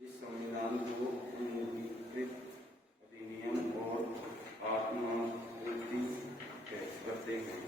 इस संविधान को अंगीकृत अधिनियम और आत्मावृत्ति करते हैं।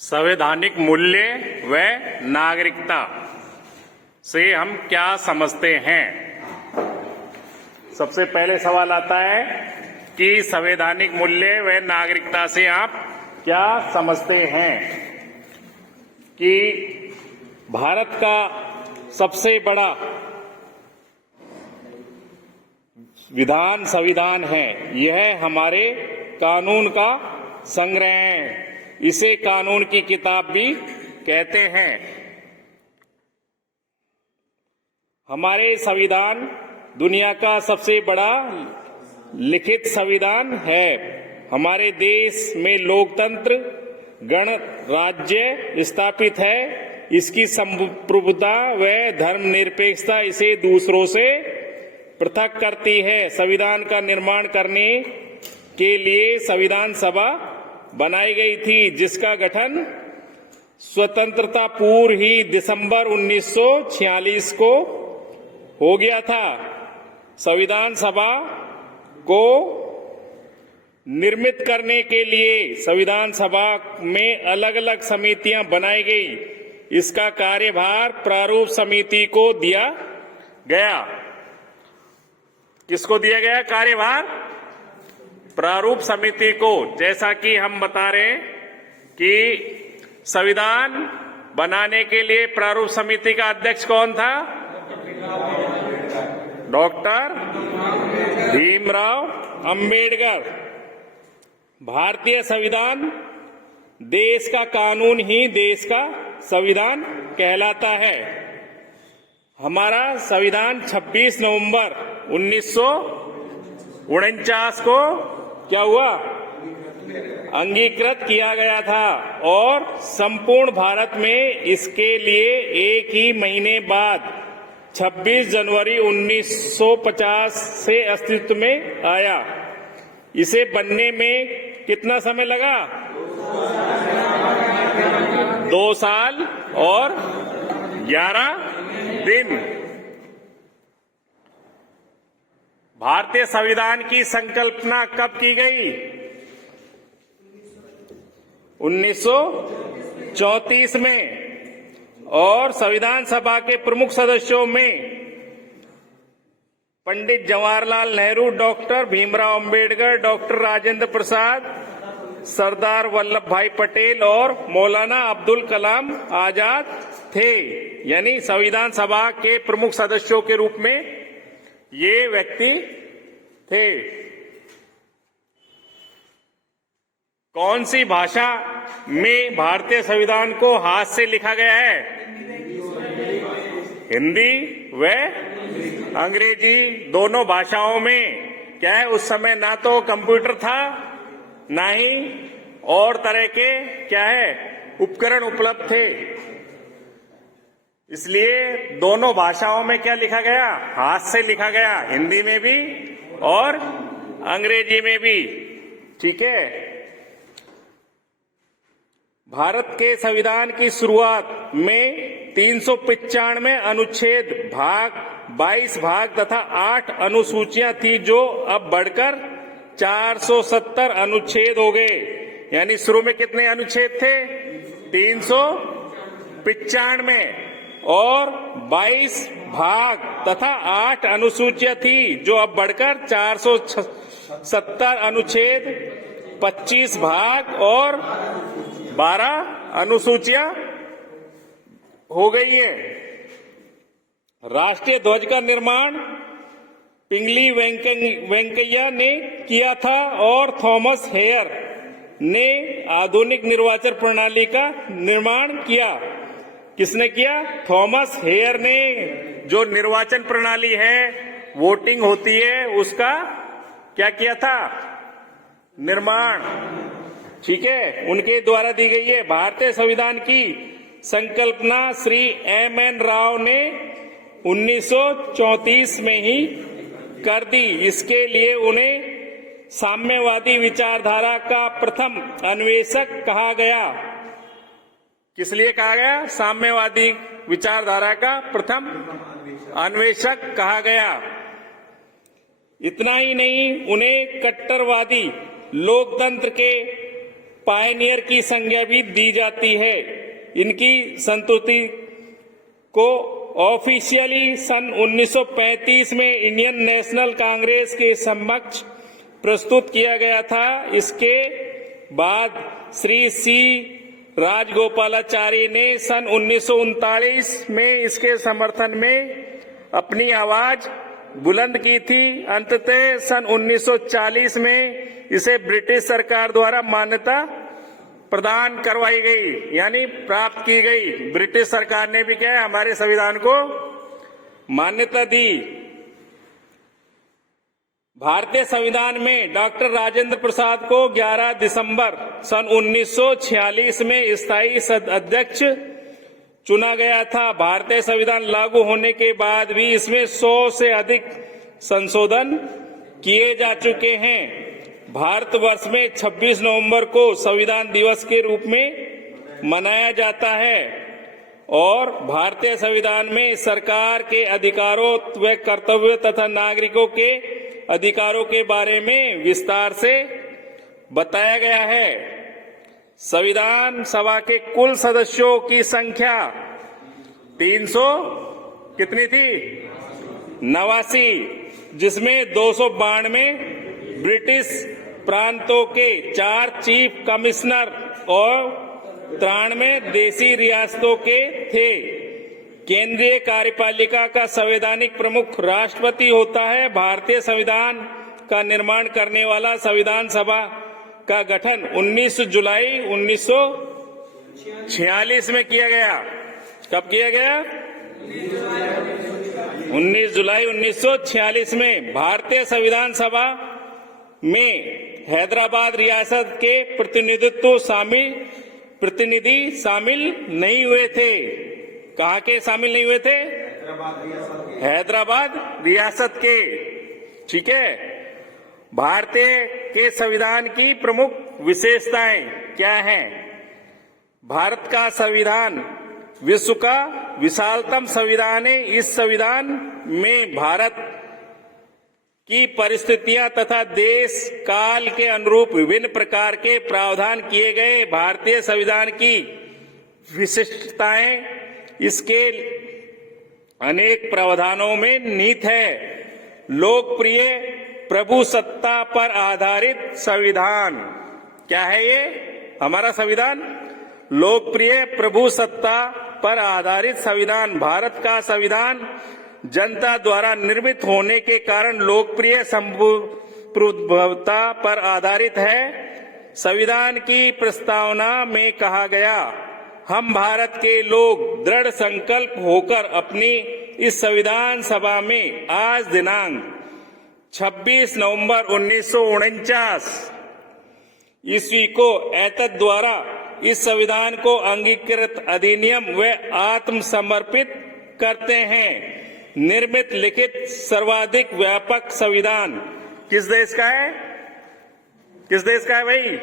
संवैधानिक मूल्य व नागरिकता से हम क्या समझते हैं। सबसे पहले सवाल आता है कि संवैधानिक मूल्य व नागरिकता से आप क्या समझते हैं कि भारत का सबसे बड़ा संविधान है। यह हमारे कानून का संग्रह है। इसे कानून की किताब भी कहते हैं। हमारे संविधान दुनिया का सबसे बड़ा लिखित संविधान है। हमारे देश में लोकतंत्र गणराज्य स्थापित है। इसकी संप्रभुता व धर्मनिरपेक्षता इसे दूसरों से पृथक करती है। संविधान का निर्माण करने के लिए संविधान सभा बनाई गई थी, जिसका गठन स्वतंत्रता पूर्व ही दिसंबर 1946 को हो गया था। संविधान सभा को निर्मित करने के लिए संविधान सभा में अलग अलग समितियां बनाई गई। इसका कार्यभार प्रारूप समिति को दिया गया। किसको दिया गया कार्यभार? प्रारूप समिति को। जैसा कि हम बता रहे हैं कि संविधान बनाने के लिए प्रारूप समिति का अध्यक्ष कौन था? डॉक्टर भीमराव अंबेडकर। भारतीय संविधान देश का कानून ही देश का संविधान कहलाता है। हमारा संविधान 26 नवंबर 1949 को क्या हुआ? अंगीकृत किया गया था और संपूर्ण भारत में इसके लिए एक ही महीने बाद 26 जनवरी 1950 से अस्तित्व में आया। इसे बनने में कितना समय लगा? 2 साल और 11 दिन। भारतीय संविधान की संकल्पना कब की गई? 1934 में। और संविधान सभा के प्रमुख सदस्यों में पंडित जवाहरलाल नेहरू, डॉक्टर भीमराव अंबेडकर, डॉक्टर राजेंद्र प्रसाद, सरदार वल्लभ भाई पटेल और मौलाना अब्दुल कलाम आजाद थे। यानी संविधान सभा के प्रमुख सदस्यों के रूप में ये व्यक्ति थे। कौन सी भाषा में भारतीय संविधान को हाथ से लिखा गया है? हिंदी व अंग्रेजी दोनों भाषाओं में। क्या है, उस समय ना तो कंप्यूटर था, ना ही और तरह के क्या है उपकरण उपलब्ध थे। इसलिए दोनों भाषाओं में क्या लिखा गया? हाथ से लिखा गया, हिंदी में भी और अंग्रेजी में भी। ठीक है। भारत के संविधान की शुरुआत में 395 अनुच्छेद, 22 भाग तथा 8 अनुसूचियां थी, जो अब बढ़कर 470 अनुच्छेद हो गए। यानी शुरू में कितने अनुच्छेद थे? 395 और 22 भाग तथा 8 अनुसूचियां थी, जो अब बढ़कर 470 अनुच्छेद, 25 भाग और 12 अनुसूचियां हो गई है। राष्ट्रीय ध्वज का निर्माण पिंगली वेंकैया ने किया था और थॉमस हेयर ने आधुनिक निर्वाचन प्रणाली का निर्माण किया। किसने किया? थॉमस हेयर ने। जो निर्वाचन प्रणाली है, वोटिंग होती है, उसका क्या किया था? निर्माण। ठीक है, उनके द्वारा दी गई है। भारतीय संविधान की संकल्पना श्री M.N. राव ने 1934 में ही कर दी। इसके लिए उन्हें साम्यवादी विचारधारा का प्रथम अन्वेषक कहा गया? किस लिए कहा गया? साम्यवादी विचारधारा का प्रथम अन्वेषक कहा गया। इतना ही नहीं, उन्हें कट्टरवादी लोकतंत्र के पायनियर की संज्ञा भी दी जाती है। इनकी संस्तुति को ऑफिशियली सन 1935 में इंडियन नेशनल कांग्रेस के समक्ष प्रस्तुत किया गया था। इसके बाद श्री सी राजगोपालाचारी ने सन 1939 में इसके समर्थन में अपनी आवाज बुलंद की थी। अंततः सन 1940 में इसे ब्रिटिश सरकार द्वारा मान्यता प्रदान करवाई गई, यानी प्राप्त की गई। ब्रिटिश सरकार ने भी क्या है, हमारे संविधान को मान्यता दी। भारतीय संविधान में डॉक्टर राजेंद्र प्रसाद को 11 दिसंबर सन 1946 में स्थायी अध्यक्ष चुना गया था। भारतीय संविधान लागू होने के बाद भी इसमें 100 से अधिक संशोधन किए जा चुके हैं। भारतवर्ष में 26 नवंबर को संविधान दिवस के रूप में मनाया जाता है और भारतीय संविधान में सरकार के अधिकारों व कर्तव्य तथा नागरिकों के अधिकारों के बारे में विस्तार से बताया गया है। संविधान सभा के कुल सदस्यों की संख्या 300 कितनी थी? 89, जिसमें 292 ब्रिटिश प्रांतों के 4 चीफ कमिश्नर और 93 देशी रियासतों के थे। केंद्रीय कार्यपालिका का संवैधानिक प्रमुख राष्ट्रपति होता है। भारतीय संविधान का निर्माण करने वाला संविधान सभा का गठन 19 जुलाई 1946 में किया गया। कब किया गया? 19 जुलाई 1946 में। भारतीय संविधान सभा में हैदराबाद रियासत के प्रतिनिधि शामिल नहीं हुए थे। कहाँ के शामिल नहीं हुए थे? हैदराबाद रियासत के। ठीक है। भारतीय के संविधान की प्रमुख विशेषताएं क्या हैं? भारत का संविधान विश्व का विशालतम संविधान है। इस संविधान में भारत की परिस्थितियां तथा देश काल के अनुरूप विभिन्न प्रकार के प्रावधान किए गए। भारतीय संविधान की विशिष्टताएं इसके अनेक प्रावधानों में निहित है। लोकप्रिय प्रभुसत्ता पर आधारित संविधान। क्या है ये हमारा संविधान? लोकप्रिय प्रभुसत्ता पर आधारित संविधान। भारत का संविधान जनता द्वारा निर्मित होने के कारण लोकप्रिय संप्रभुता पर आधारित है। संविधान की प्रस्तावना में कहा गया, हम भारत के लोग दृढ़ संकल्प होकर अपनी इस संविधान सभा में आज दिनांक 26 नवंबर 1949 ईस्वी को एतद द्वारा इस संविधान को अंगीकृत अधिनियम व आत्मसमर्पित करते हैं। निर्मित लिखित सर्वाधिक व्यापक संविधान किस देश का है? किस देश का है भाई?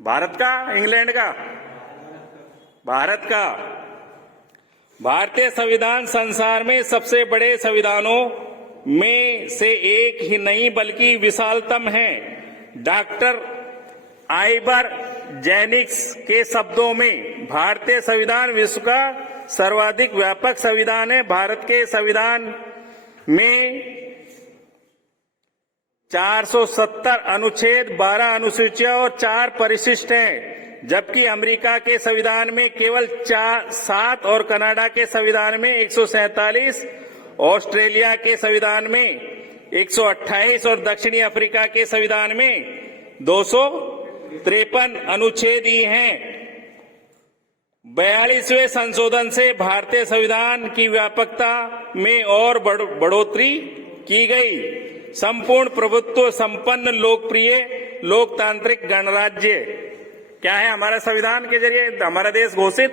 भारत का? इंग्लैंड का? भारत का। भारतीय संविधान संसार में सबसे बड़े संविधानों में से एक ही नहीं बल्कि विशालतम है। डॉक्टर आइबर जेनिक्स के शब्दों में भारतीय संविधान विश्व का सर्वाधिक व्यापक संविधान है। भारत के संविधान में 470 अनुच्छेद, 12 अनुसूचियां और 4 परिशिष्ट हैं, जबकि अमेरिका के संविधान में केवल 7 और कनाडा के संविधान में 147, ऑस्ट्रेलिया के संविधान में 128 और दक्षिणी अफ्रीका के संविधान में 253 अनुच्छेद ही हैं। 42वें संशोधन से भारतीय संविधान की व्यापकता में और बढ़ोतरी की गई। संपूर्ण प्रभुत्व संपन्न लोकप्रिय लोकतांत्रिक गणराज्य। क्या है हमारा संविधान के जरिए हमारा देश घोषित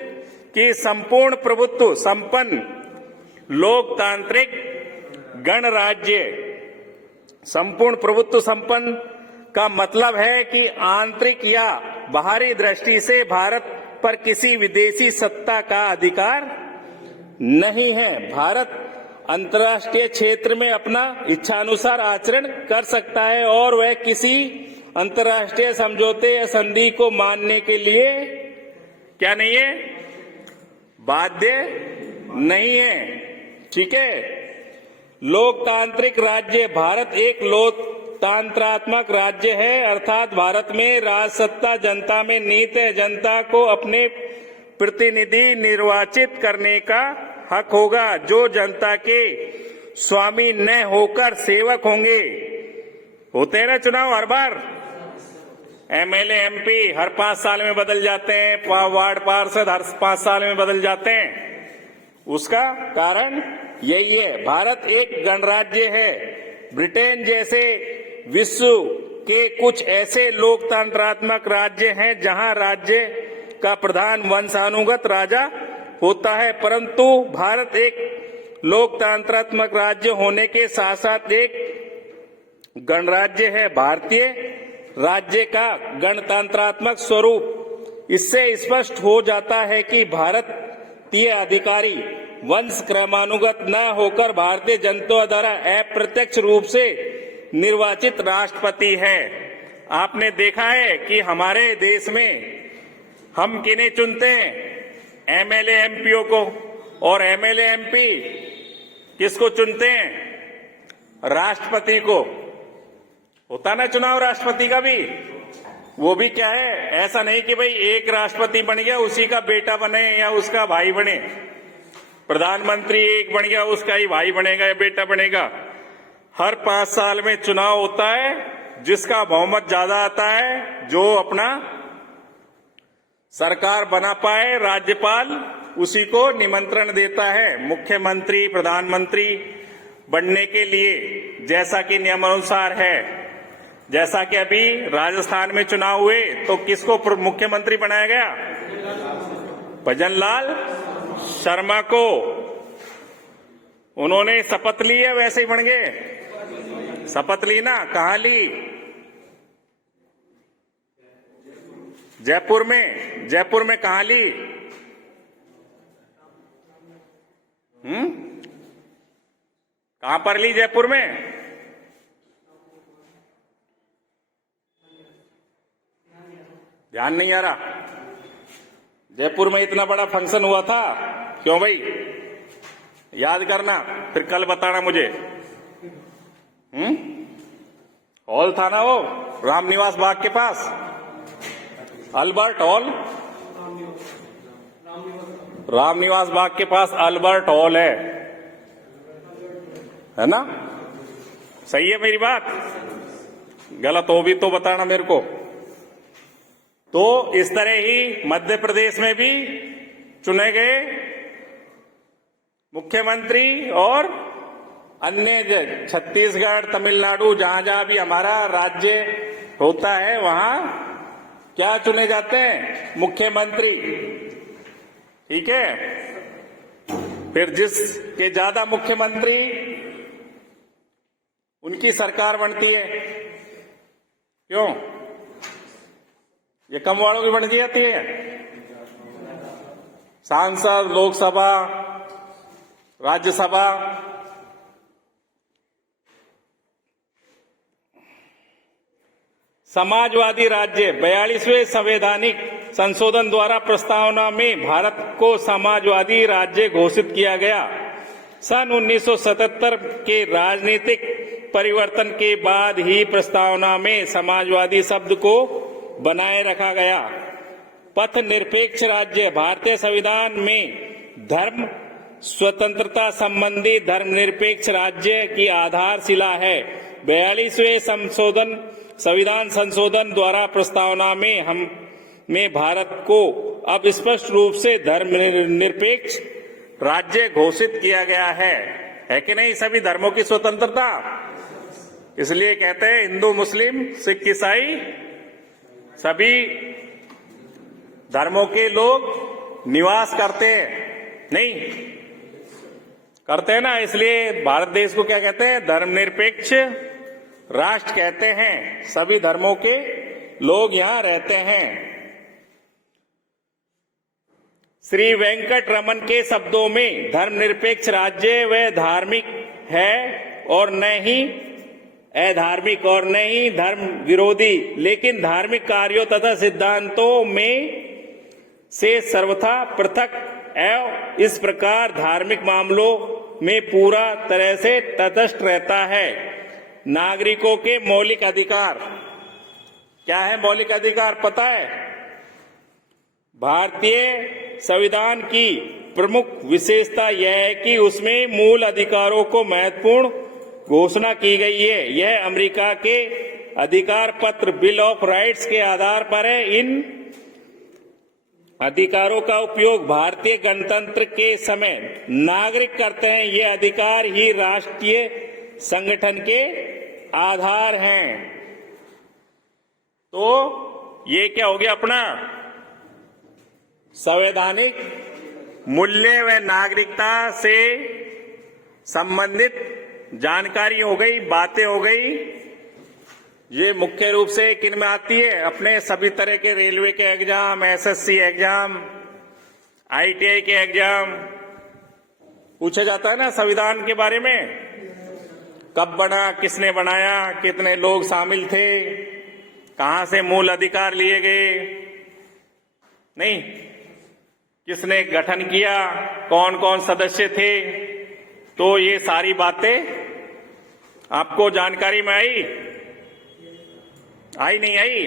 कि संपूर्ण प्रभुत्व संपन्न लोकतांत्रिक गणराज्य। संपूर्ण प्रभुत्व संपन्न का मतलब है कि आंतरिक या बाहरी दृष्टि से भारत पर किसी विदेशी सत्ता का अधिकार नहीं है। भारत अंतर्राष्ट्रीय क्षेत्र में अपना इच्छानुसार आचरण कर सकता है और वह किसी अंतर्राष्ट्रीय समझौते या संधि को मानने के लिए क्या नहीं है, बाध्य नहीं है। ठीक है। लोकतांत्रिक राज्य, भारत एक लोकतंत्रात्मक राज्य है, अर्थात भारत में राजसत्ता जनता में नीत है। जनता को अपने प्रतिनिधि निर्वाचित करने का हक होगा, जो जनता के स्वामी न होकर सेवक होंगे। होते हैं ना चुनाव हर बार, एमएलए एमपी हर 5 साल में बदल जाते हैं, वार्ड पार्षद हर 5 साल में बदल जाते हैं। उसका कारण यही है। भारत एक गणराज्य है। ब्रिटेन जैसे विश्व के कुछ ऐसे लोकतंत्रात्मक राज्य हैं जहां राज्य का प्रधान वंशानुगत राजा होता है, परंतु भारत एक लोकतंत्रात्मक राज्य होने के साथ साथ एक गणराज्य है। भारतीय राज्य का गणतंत्रात्मक स्वरूप इससे स्पष्ट हो जाता है कि भारतीय अधिकारी वंश क्रमानुगत न होकर भारतीय जनता द्वारा अप्रत्यक्ष रूप से निर्वाचित राष्ट्रपति है। आपने देखा है कि हमारे देश में हम किन्हें चुनते हैं, एमएलए एमपीओ को, और एमएलए एमपी किसको चुनते हैं, राष्ट्रपति को। होता ना चुनाव राष्ट्रपति का भी, वो भी क्या है, ऐसा नहीं कि भाई एक राष्ट्रपति बन गया उसी का बेटा बने या उसका भाई बने। प्रधानमंत्री एक बन गया उसका ही भाई बनेगा या बेटा बनेगा। हर 5 साल में चुनाव होता है, जिसका बहुमत ज्यादा आता है, जो अपना सरकार बना पाए, राज्यपाल उसी को निमंत्रण देता है मुख्यमंत्री प्रधानमंत्री बनने के लिए, जैसा कि नियमानुसार है। जैसा कि अभी राजस्थान में चुनाव हुए तो किसको मुख्यमंत्री बनाया गया, भजनलाल शर्मा को। उन्होंने शपथ ली है, वैसे ही बन गए। शपथ ली ना, कहां ली, जयपुर में। जयपुर में कहां ली, कहां पर ली, जयपुर में। ध्यान नहीं आ रहा। जयपुर में इतना बड़ा फंक्शन हुआ था, क्यों भाई, याद करना, फिर कल बताना मुझे। हॉल था ना वो, रामनिवास बाग के पास, अल्बर्ट हॉल, रामनिवास बाग के पास अल्बर्ट हॉल है ना। सही है मेरी बात, गलत हो भी तो बताना मेरे को। तो इस तरह ही मध्य प्रदेश में भी चुने गए मुख्यमंत्री, और अन्य छत्तीसगढ़, तमिलनाडु, जहां जहां भी हमारा राज्य होता है वहां क्या चुने जाते हैं, मुख्यमंत्री। ठीक है। फिर जिसके ज्यादा मुख्यमंत्री, उनकी सरकार बनती है। क्यों, ये कम वालों की बन जाती है। सांसद, लोकसभा, राज्यसभा। समाजवादी राज्य, 42वें संवैधानिक संशोधन द्वारा प्रस्तावना में भारत को समाजवादी राज्य घोषित किया गया। सन 1977 के राजनीतिक परिवर्तन के बाद ही प्रस्तावना में समाजवादी शब्द को बनाए रखा गया। पथ निरपेक्ष राज्य, भारतीय संविधान में धर्म स्वतंत्रता संबंधी धर्मनिरपेक्ष राज्य की आधारशिला है। 42वें संविधान संशोधन द्वारा प्रस्तावना में भारत को अब स्पष्ट रूप से धर्मनिरपेक्ष राज्य घोषित किया गया है कि नहीं। सभी धर्मों की स्वतंत्रता, इसलिए कहते हैं हिंदू, मुस्लिम, सिख, ईसाई सभी धर्मों के लोग निवास करते हैं, नहीं करते हैं ना। इसलिए भारत देश को क्या कहते हैं, धर्मनिरपेक्ष राष्ट्र कहते हैं। सभी धर्मों के लोग यहां रहते हैं। श्री वेंकट रमन के शब्दों में धर्मनिरपेक्ष राज्य व धार्मिक है और न ही अधार्मिक और न ही धर्म विरोधी, लेकिन धार्मिक कार्यों तथा सिद्धांतों में से सर्वथा पृथक एवं इस प्रकार धार्मिक मामलों में पूरा तरह से तटस्थ रहता है। नागरिकों के मौलिक अधिकार क्या है? मौलिक अधिकार पता है? भारतीय संविधान की प्रमुख विशेषता यह है कि उसमें मूल अधिकारों को महत्वपूर्ण घोषणा की गई है। यह अमेरिका के अधिकार पत्र बिल ऑफ राइट्स के आधार पर है। इन अधिकारों का उपयोग भारतीय गणतंत्र के समय नागरिक करते हैं। ये अधिकार ही राष्ट्रीय संगठन के आधार हैं। तो ये क्या हो गया अपना संवैधानिक मूल्य व नागरिकता से संबंधित जानकारी हो गई, बातें हो गई। ये मुख्य रूप से किन में आती है? अपने सभी तरह के रेलवे के एग्जाम, एसएससी एग्जाम, आईटीआई के एग्जाम पूछा जाता है ना संविधान के बारे में। कब बना, किसने बनाया, कितने लोग शामिल थे, कहां से मूल अधिकार लिए गए, नहीं, किसने गठन किया, कौन कौन सदस्य थे। तो ये सारी बातें आपको जानकारी में आई नहीं आई?